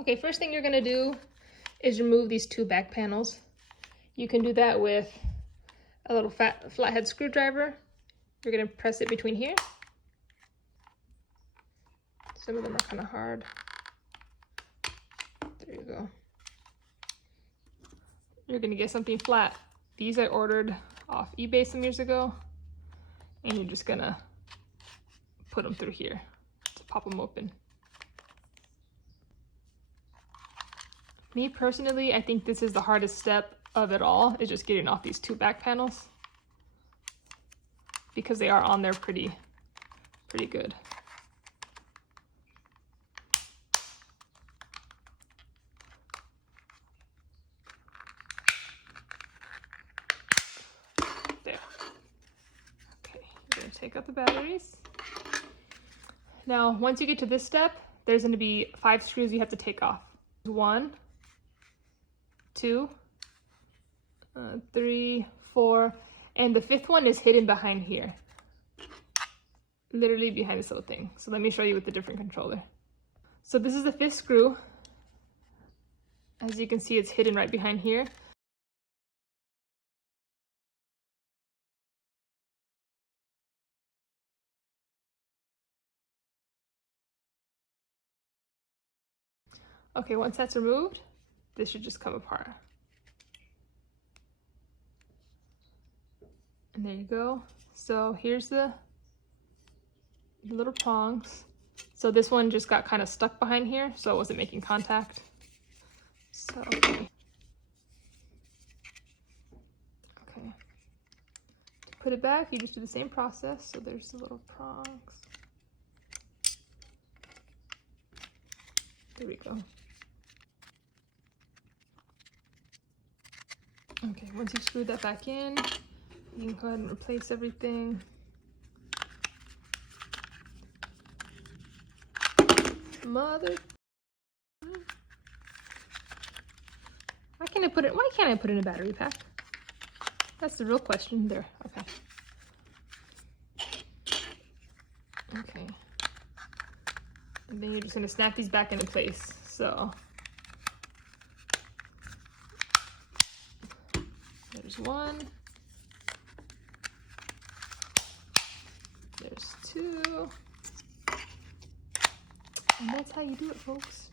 Okay, first thing you're gonna do is remove these two back panels. You can do that with a little flathead screwdriver. You're gonna press it between here. Some of them are kind of hard. There you go. You're gonna get something flat. These I ordered off eBay some years ago, and you're just gonna put them through here to pop them open. Me personally, I think this is the hardest step of it all, is just getting off these two back panels, because they are on there pretty good. There. Okay, you're gonna take out the batteries. Now, once you get to this step, there's gonna be 5 screws you have to take off. 1, 2, 3, 4, and the 5th one is hidden behind here. Literally behind this little thing. So let me show you with the different controller. So this is the 5th screw. As you can see, it's hidden right behind here. Okay, once that's removed, this should just come apart. And there you go. So here's the little prongs. So this one just got kind of stuck behind here, so it wasn't making contact. So, okay. To put it back, you just do the same process. So there's the little prongs. There we go. Okay, once you've screwed that back in, you can go ahead and replace everything. Mother. Why can't I put it in a battery pack? That's the real question there. Okay. Okay. And then you're just gonna snap these back into place. So there's 1. There's 2. And that's how you do it, folks.